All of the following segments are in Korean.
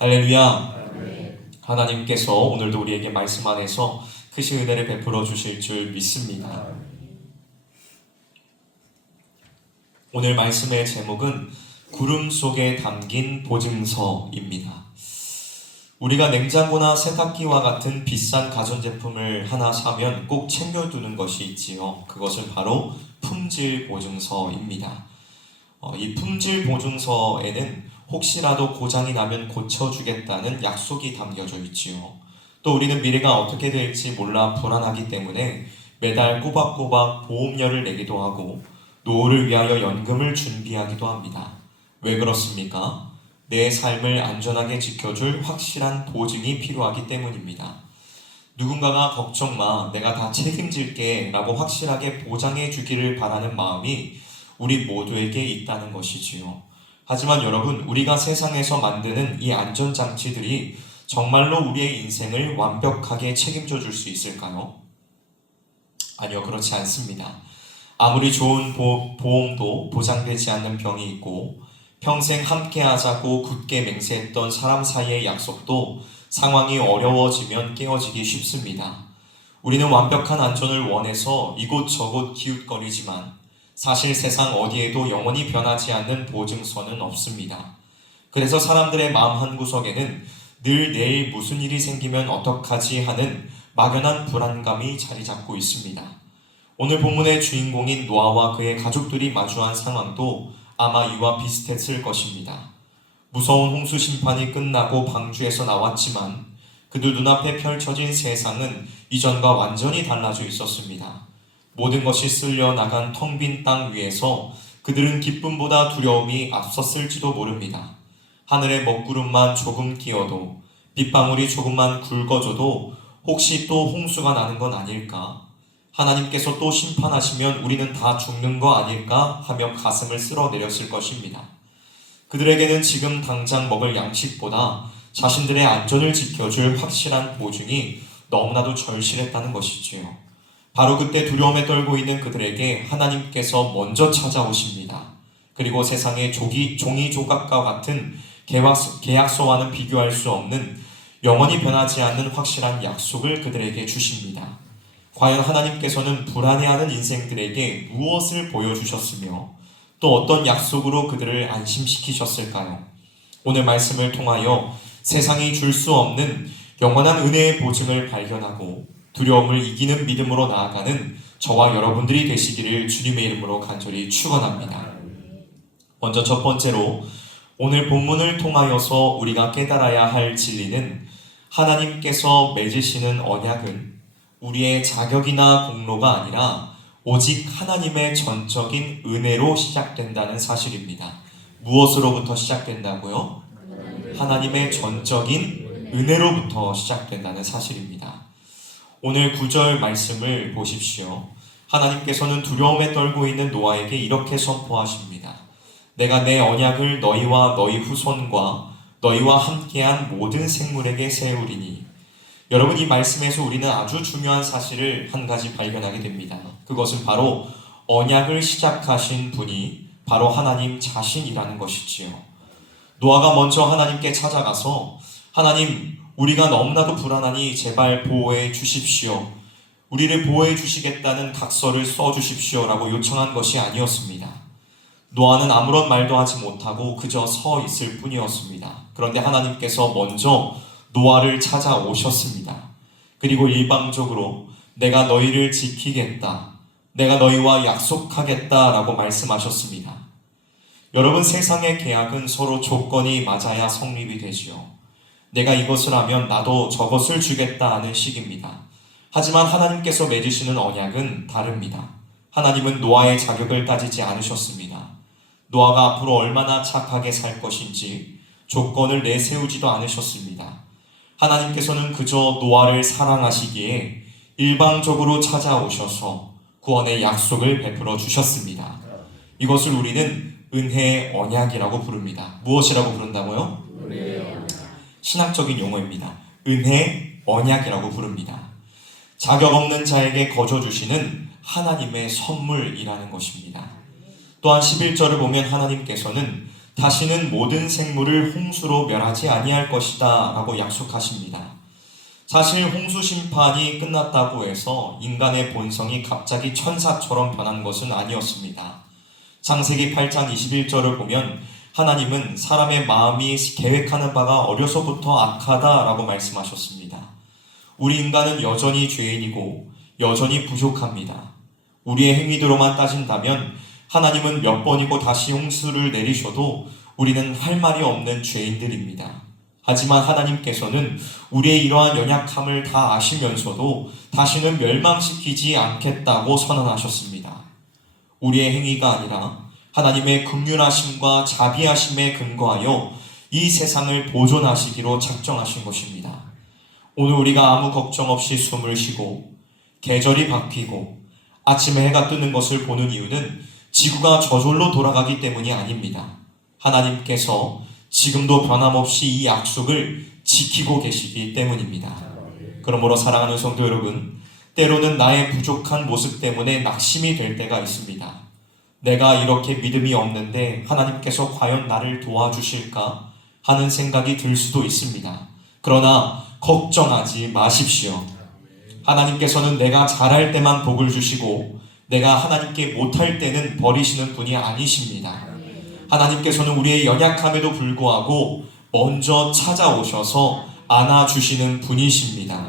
할렐루야. 하나님께서 오늘도 우리에게 말씀 안에서 크신 은혜를 베풀어 주실 줄 믿습니다. 오늘 말씀의 제목은 구름 속에 담긴 보증서입니다. 우리가 냉장고나 세탁기와 같은 비싼 가전제품을 하나 사면 꼭 챙겨두는 것이 있지요. 그것은 바로 품질 보증서입니다. 이 품질 보증서에는 혹시라도 고장이 나면 고쳐주겠다는 약속이 담겨져 있지요. 또 우리는 미래가 어떻게 될지 몰라 불안하기 때문에 매달 꼬박꼬박 보험료를 내기도 하고 노후를 위하여 연금을 준비하기도 합니다. 왜 그렇습니까? 내 삶을 안전하게 지켜줄 확실한 보증이 필요하기 때문입니다. 누군가가 걱정 마, 내가 다 책임질게 라고 확실하게 보장해 주기를 바라는 마음이 우리 모두에게 있다는 것이지요. 하지만 여러분, 우리가 세상에서 만드는 이 안전장치들이 정말로 우리의 인생을 완벽하게 책임져 줄 수 있을까요? 아니요, 그렇지 않습니다. 아무리 좋은 보험도 보장되지 않는 병이 있고 평생 함께하자고 굳게 맹세했던 사람 사이의 약속도 상황이 어려워지면 깨어지기 쉽습니다. 우리는 완벽한 안전을 원해서 이곳저곳 기웃거리지만 사실 세상 어디에도 영원히 변하지 않는 보증서는 없습니다. 그래서 사람들의 마음 한구석에는 늘 내일 무슨 일이 생기면 어떡하지 하는 막연한 불안감이 자리 잡고 있습니다. 오늘 본문의 주인공인 노아와 그의 가족들이 마주한 상황도 아마 이와 비슷했을 것입니다. 무서운 홍수 심판이 끝나고 방주에서 나왔지만 그들 눈앞에 펼쳐진 세상은 이전과 완전히 달라져 있었습니다. 모든 것이 쓸려 나간 텅 빈 땅 위에서 그들은 기쁨보다 두려움이 앞섰을지도 모릅니다. 하늘의 먹구름만 조금 끼어도 빗방울이 조금만 굵어져도 혹시 또 홍수가 나는 건 아닐까? 하나님께서 또 심판하시면 우리는 다 죽는 거 아닐까? 하며 가슴을 쓸어내렸을 것입니다. 그들에게는 지금 당장 먹을 양식보다 자신들의 안전을 지켜줄 확실한 보증이 너무나도 절실했다는 것이지요. 바로 그때 두려움에 떨고 있는 그들에게 하나님께서 먼저 찾아오십니다. 그리고 세상의 종이 조각과 같은 계약서와는 비교할 수 없는 영원히 변하지 않는 확실한 약속을 그들에게 주십니다. 과연 하나님께서는 불안해하는 인생들에게 무엇을 보여주셨으며 또 어떤 약속으로 그들을 안심시키셨을까요? 오늘 말씀을 통하여 세상이 줄 수 없는 영원한 은혜의 보증을 발견하고 두려움을 이기는 믿음으로 나아가는 저와 여러분들이 되시기를 주님의 이름으로 간절히 축원합니다. 먼저 첫 번째로 오늘 본문을 통하여서 우리가 깨달아야 할 진리는 하나님께서 맺으시는 언약은 우리의 자격이나 공로가 아니라 오직 하나님의 전적인 은혜로 시작된다는 사실입니다. 무엇으로부터 시작된다고요? 하나님의 전적인 은혜로부터 시작된다는 사실입니다. 오늘 9절 말씀을 보십시오. 하나님께서는 두려움에 떨고 있는 노아에게 이렇게 선포하십니다. 내가 내 언약을 너희와 너희 후손과 너희와 함께한 모든 생물에게 세우리니. 여러분, 이 말씀에서 우리는 아주 중요한 사실을 한 가지 발견하게 됩니다. 그것은 바로 언약을 시작하신 분이 바로 하나님 자신이라는 것이지요. 노아가 먼저 하나님께 찾아가서 하나님, 우리가 너무나도 불안하니 제발 보호해 주십시오. 우리를 보호해 주시겠다는 각서를 써 주십시오 라고 요청한 것이 아니었습니다. 노아는 아무런 말도 하지 못하고 그저 서 있을 뿐이었습니다. 그런데 하나님께서 먼저 노아를 찾아오셨습니다. 그리고 일방적으로 내가 너희를 지키겠다, 내가 너희와 약속하겠다 라고 말씀하셨습니다. 여러분, 세상의 계약은 서로 조건이 맞아야 성립이 되지요. 내가 이것을 하면 나도 저것을 주겠다 하는 식입니다. 하지만 하나님께서 맺으시는 언약은 다릅니다. 하나님은 노아의 자격을 따지지 않으셨습니다. 노아가 앞으로 얼마나 착하게 살 것인지 조건을 내세우지도 않으셨습니다. 하나님께서는 그저 노아를 사랑하시기에 일방적으로 찾아오셔서 구원의 약속을 베풀어 주셨습니다. 이것을 우리는 은혜의 언약이라고 부릅니다. 무엇이라고 부른다고요? 신학적인 용어입니다. 은혜 언약이라고 부릅니다. 자격 없는 자에게 거저 주시는 하나님의 선물이라는 것입니다. 또한 11절을 보면 하나님께서는 다시는 모든 생물을 홍수로 멸하지 아니할 것이다 라고 약속하십니다. 사실 홍수 심판이 끝났다고 해서 인간의 본성이 갑자기 천사처럼 변한 것은 아니었습니다. 창세기 8장 21절을 보면 하나님은 사람의 마음이 계획하는 바가 어려서부터 악하다라고 말씀하셨습니다. 우리 인간은 여전히 죄인이고 여전히 부족합니다. 우리의 행위대로만 따진다면 하나님은 몇 번이고 다시 홍수를 내리셔도 우리는 할 말이 없는 죄인들입니다. 하지만 하나님께서는 우리의 이러한 연약함을 다 아시면서도 다시는 멸망시키지 않겠다고 선언하셨습니다. 우리의 행위가 아니라 하나님의 긍휼하심과 자비하심에 근거하여 이 세상을 보존하시기로 작정하신 것입니다. 오늘 우리가 아무 걱정 없이 숨을 쉬고 계절이 바뀌고 아침에 해가 뜨는 것을 보는 이유는 지구가 저절로 돌아가기 때문이 아닙니다. 하나님께서 지금도 변함없이 이 약속을 지키고 계시기 때문입니다. 그러므로 사랑하는 성도 여러분, 때로는 나의 부족한 모습 때문에 낙심이 될 때가 있습니다. 내가 이렇게 믿음이 없는데 하나님께서 과연 나를 도와주실까 하는 생각이 들 수도 있습니다. 그러나 걱정하지 마십시오. 하나님께서는 내가 잘할 때만 복을 주시고 내가 하나님께 못할 때는 버리시는 분이 아니십니다. 하나님께서는 우리의 연약함에도 불구하고 먼저 찾아오셔서 안아주시는 분이십니다.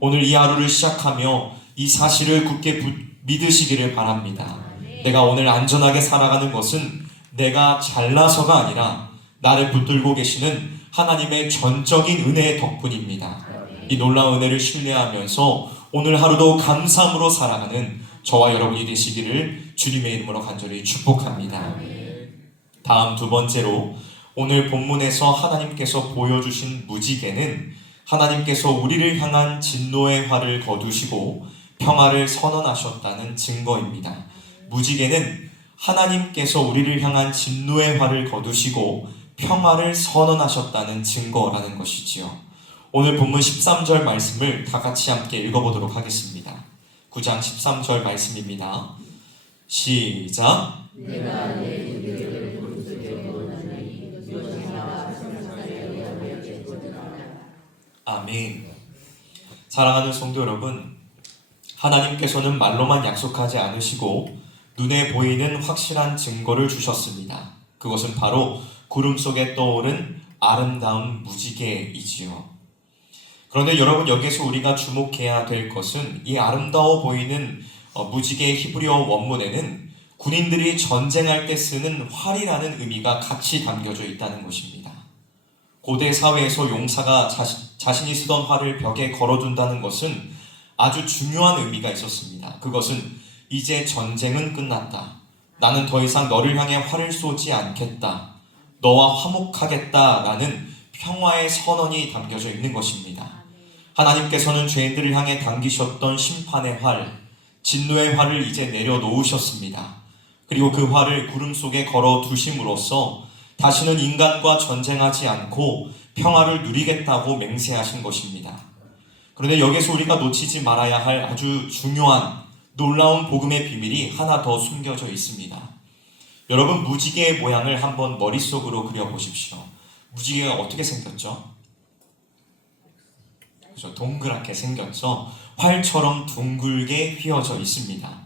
오늘 이 하루를 시작하며 이 사실을 굳게 믿으시기를 바랍니다. 내가 오늘 안전하게 살아가는 것은 내가 잘나서가 아니라 나를 붙들고 계시는 하나님의 전적인 은혜의 덕분입니다. 이 놀라운 은혜를 신뢰하면서 오늘 하루도 감사함으로 살아가는 저와 여러분이 되시기를 주님의 이름으로 간절히 축복합니다. 다음 두 번째로 오늘 본문에서 하나님께서 보여주신 무지개는 하나님께서 우리를 향한 진노의 활을 거두시고 평화를 선언하셨다는 증거입니다. 무지개는 하나님께서 우리를 향한 진노의 활을 거두시고 평화를 선언하셨다는 증거라는 것이지요. 오늘 본문 13절 말씀을 다 같이 함께 읽어보도록 하겠습니다. 9장 13절 말씀입니다. 시작. 내가 내 주들을 부르짖게 원하니 요새가 성산에 여겼거니와. 아멘. 사랑하는 성도 여러분, 하나님께서는 말로만 약속하지 않으시고 눈에 보이는 확실한 증거를 주셨습니다. 그것은 바로 구름 속에 떠오른 아름다운 무지개이지요. 그런데 여러분, 여기서 우리가 주목해야 될 것은 이 아름다워 보이는 무지개의 히브리어 원문에는 군인들이 전쟁할 때 쓰는 활이라는 의미가 같이 담겨져 있다는 것입니다. 고대 사회에서 용사가 자신이 쓰던 활을 벽에 걸어둔다는 것은 아주 중요한 의미가 있었습니다. 그것은 이제 전쟁은 끝났다. 나는 더 이상 너를 향해 활을 쏘지 않겠다. 너와 화목하겠다라는 평화의 선언이 담겨져 있는 것입니다. 하나님께서는 죄인들을 향해 당기셨던 심판의 활, 진노의 활을 이제 내려놓으셨습니다. 그리고 그 활을 구름 속에 걸어 두심으로써 다시는 인간과 전쟁하지 않고 평화를 누리겠다고 맹세하신 것입니다. 그런데 여기서 우리가 놓치지 말아야 할 아주 중요한 놀라운 복음의 비밀이 하나 더 숨겨져 있습니다. 여러분, 무지개의 모양을 한번 머릿속으로 그려보십시오. 무지개가 어떻게 생겼죠? 그렇죠? 동그랗게 생겼죠? 활처럼 둥글게 휘어져 있습니다.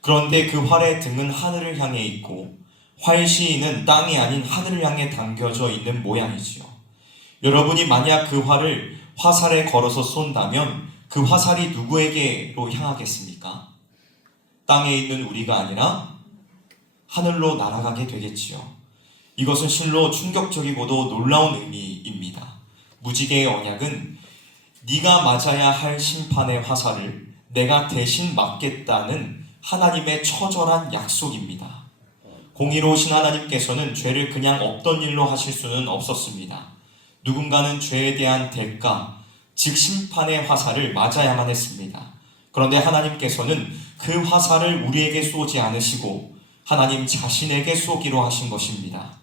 그런데 그 활의 등은 하늘을 향해 있고 활시인은 땅이 아닌 하늘을 향해 당겨져 있는 모양이지요. 여러분이 만약 그 활을 화살에 걸어서 쏜다면 그 화살이 누구에게로 향하겠습니까? 땅에 있는 우리가 아니라 하늘로 날아가게 되겠지요. 이것은 실로 충격적이고도 놀라운 의미입니다. 무지개의 언약은 네가 맞아야 할 심판의 화살을 내가 대신 맞겠다는 하나님의 처절한 약속입니다. 공의로우신 하나님께서는 죄를 그냥 없던 일로 하실 수는 없었습니다. 누군가는 죄에 대한 대가, 즉 심판의 화살을 맞아야만 했습니다. 그런데 하나님께서는 그 화살을 우리에게 쏘지 않으시고 하나님 자신에게 쏘기로 하신 것입니다.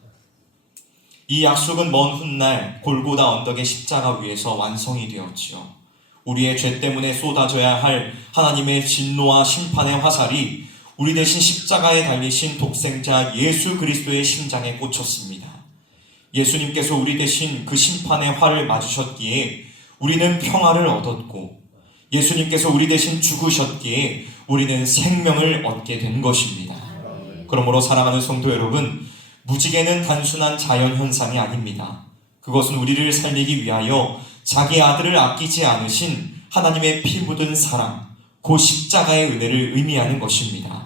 이 약속은 먼 훗날 골고다 언덕의 십자가 위에서 완성이 되었지요. 우리의 죄 때문에 쏟아져야 할 하나님의 진노와 심판의 화살이 우리 대신 십자가에 달리신 독생자 예수 그리스도의 심장에 꽂혔습니다. 예수님께서 우리 대신 그 심판의 화를 맞으셨기에 우리는 평화를 얻었고, 예수님께서 우리 대신 죽으셨기에 우리는 생명을 얻게 된 것입니다. 그러므로 사랑하는 성도 여러분, 무지개는 단순한 자연현상이 아닙니다. 그것은 우리를 살리기 위하여 자기 아들을 아끼지 않으신 하나님의 피 묻은 사랑, 그 십자가의 은혜를 의미하는 것입니다.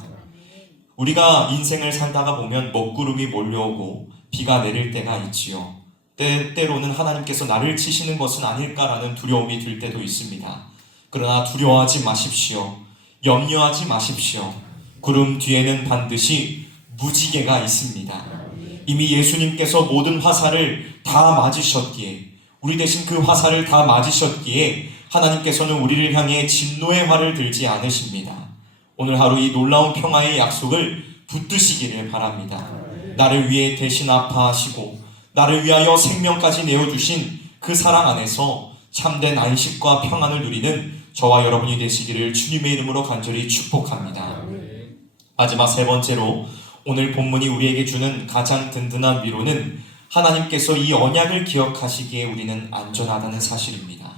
우리가 인생을 살다가 보면 먹구름이 몰려오고 비가 내릴 때가 있지요. 때로는 하나님께서 나를 치시는 것은 아닐까라는 두려움이 들 때도 있습니다. 그러나 두려워하지 마십시오. 염려하지 마십시오. 구름 뒤에는 반드시 무지개가 있습니다. 이미 예수님께서 모든 화살을 다 맞으셨기에, 우리 대신 그 화살을 다 맞으셨기에 하나님께서는 우리를 향해 진노의 화를 들지 않으십니다. 오늘 하루 이 놀라운 평화의 약속을 붙드시기를 바랍니다. 나를 위해 대신 아파하시고 나를 위하여 생명까지 내어주신 그 사랑 안에서 참된 안식과 평안을 누리는 저와 여러분이 되시기를 주님의 이름으로 간절히 축복합니다. 마지막 세 번째로, 오늘 본문이 우리에게 주는 가장 든든한 위로는 하나님께서 이 언약을 기억하시기에 우리는 안전하다는 사실입니다.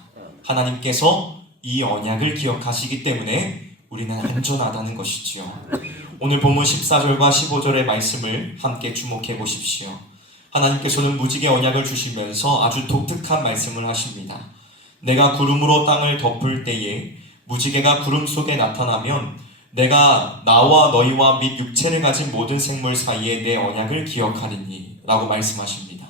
하나님께서 이 언약을 기억하시기 때문에 우리는 안전하다는 것이지요. 오늘 본문 14절과 15절의 말씀을 함께 주목해 보십시오. 하나님께서는 무지개 언약을 주시면서 아주 독특한 말씀을 하십니다. 내가 구름으로 땅을 덮을 때에 무지개가 구름 속에 나타나면 내가 나와 너희와 및 육체를 가진 모든 생물 사이에 내 언약을 기억하리니 라고 말씀하십니다.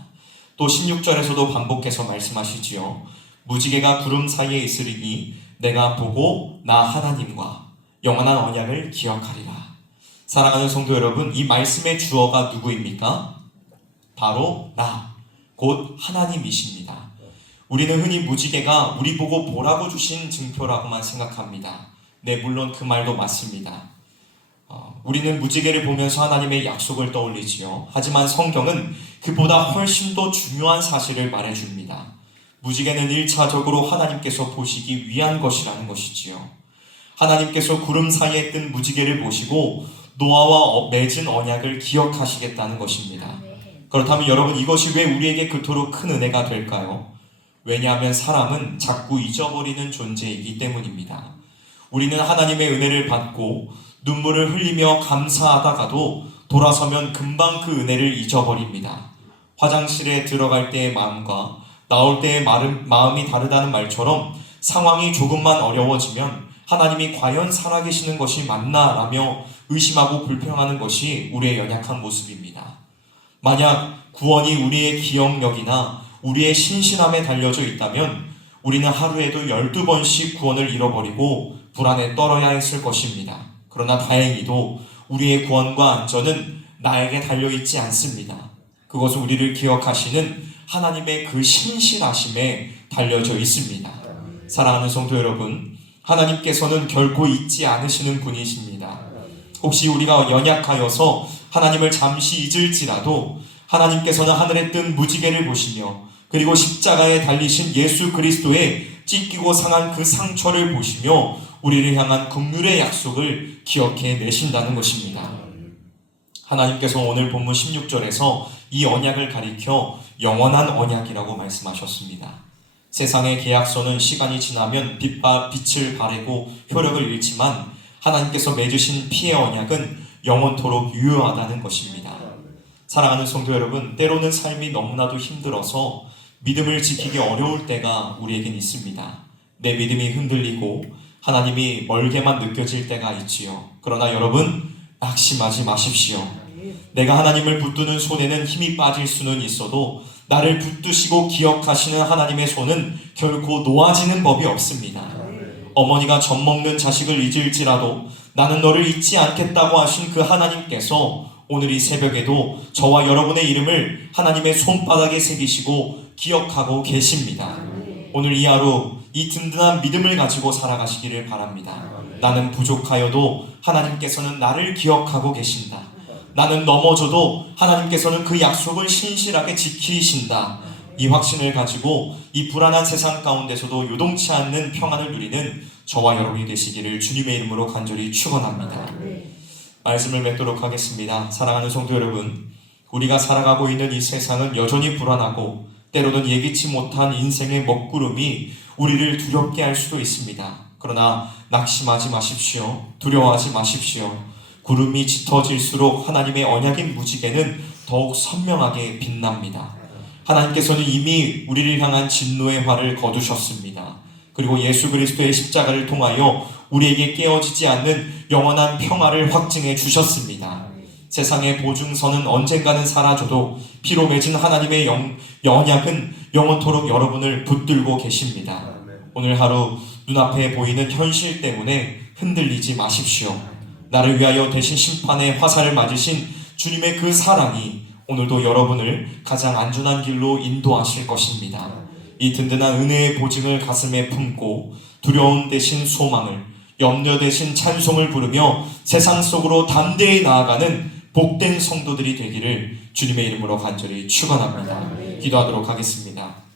또 16절에서도 반복해서 말씀하시지요. 무지개가 구름 사이에 있으리니 내가 보고 나 하나님과 영원한 언약을 기억하리라. 사랑하는 성도 여러분, 이 말씀의 주어가 누구입니까? 바로 나, 곧 하나님이십니다. 우리는 흔히 무지개가 우리 보고 보라고 주신 증표라고만 생각합니다. 네, 물론 그 말도 맞습니다. 우리는 무지개를 보면서 하나님의 약속을 떠올리지요. 하지만 성경은 그보다 훨씬 더 중요한 사실을 말해줍니다. 무지개는 1차적으로 하나님께서 보시기 위한 것이라는 것이지요. 하나님께서 구름 사이에 뜬 무지개를 보시고 노아와 맺은 언약을 기억하시겠다는 것입니다. 그렇다면 여러분, 이것이 왜 우리에게 그토록 큰 은혜가 될까요? 왜냐하면 사람은 자꾸 잊어버리는 존재이기 때문입니다. 우리는 하나님의 은혜를 받고 눈물을 흘리며 감사하다가도 돌아서면 금방 그 은혜를 잊어버립니다. 화장실에 들어갈 때의 마음과 나올 때의 마음이 다르다는 말처럼 상황이 조금만 어려워지면 하나님이 과연 살아계시는 것이 맞나 라며 의심하고 불평하는 것이 우리의 연약한 모습입니다. 만약 구원이 우리의 기억력이나 우리의 신실함에 달려져 있다면 우리는 하루에도 12번씩 구원을 잃어버리고 불안에 떨어야 했을 것입니다. 그러나 다행히도 우리의 구원과 안전은 나에게 달려있지 않습니다. 그것은 우리를 기억하시는 하나님의 그 신실하심에 달려져 있습니다. 사랑하는 성도 여러분, 하나님께서는 결코 잊지 않으시는 분이십니다. 혹시 우리가 연약하여서 하나님을 잠시 잊을지라도 하나님께서는 하늘에 뜬 무지개를 보시며 그리고 십자가에 달리신 예수 그리스도의 찢기고 상한 그 상처를 보시며 우리를 향한 긍휼의 약속을 기억해 내신다는 것입니다. 하나님께서 오늘 본문 16절에서 이 언약을 가리켜 영원한 언약이라고 말씀하셨습니다. 세상의 계약서는 시간이 지나면 빛을 바래고 효력을 잃지만 하나님께서 맺으신 피의 언약은 영원토록 유효하다는 것입니다. 사랑하는 성도 여러분, 때로는 삶이 너무나도 힘들어서 믿음을 지키기 어려울 때가 우리에겐 있습니다. 내 믿음이 흔들리고 하나님이 멀게만 느껴질 때가 있지요. 그러나 여러분, 낙심하지 마십시오. 내가 하나님을 붙드는 손에는 힘이 빠질 수는 있어도 나를 붙드시고 기억하시는 하나님의 손은 결코 놓아지는 법이 없습니다. 어머니가 젖 먹는 자식을 잊을지라도 나는 너를 잊지 않겠다고 하신 그 하나님께서 오늘 이 새벽에도 저와 여러분의 이름을 하나님의 손바닥에 새기시고 기억하고 계십니다. 오늘 이 하루 이 든든한 믿음을 가지고 살아가시기를 바랍니다. 나는 부족하여도 하나님께서는 나를 기억하고 계신다. 나는 넘어져도 하나님께서는 그 약속을 신실하게 지키신다. 이 확신을 가지고 이 불안한 세상 가운데서도 요동치 않는 평안을 누리는 저와 여러분이 되시기를 주님의 이름으로 간절히 축원합니다. 말씀을 맺도록 하겠습니다. 사랑하는 성도 여러분, 우리가 살아가고 있는 이 세상은 여전히 불안하고 때로는 예기치 못한 인생의 먹구름이 우리를 두렵게 할 수도 있습니다. 그러나 낙심하지 마십시오. 두려워하지 마십시오. 구름이 짙어질수록 하나님의 언약인 무지개는 더욱 선명하게 빛납니다. 하나님께서는 이미 우리를 향한 진노의 화를 거두셨습니다. 그리고 예수 그리스도의 십자가를 통하여 우리에게 깨어지지 않는 영원한 평화를 확증해 주셨습니다. 세상의 보증서는 언젠가는 사라져도 피로 맺은 하나님의 언약은 영원토록 여러분을 붙들고 계십니다. 오늘 하루 눈앞에 보이는 현실 때문에 흔들리지 마십시오. 나를 위하여 대신 심판의 화살을 맞으신 주님의 그 사랑이 오늘도 여러분을 가장 안전한 길로 인도하실 것입니다. 이 든든한 은혜의 보증을 가슴에 품고 두려움 대신 소망을, 염려 대신 찬송을 부르며 세상 속으로 담대히 나아가는 복된 성도들이 되기를 주님의 이름으로 간절히 축원합니다. 기도하도록 하겠습니다.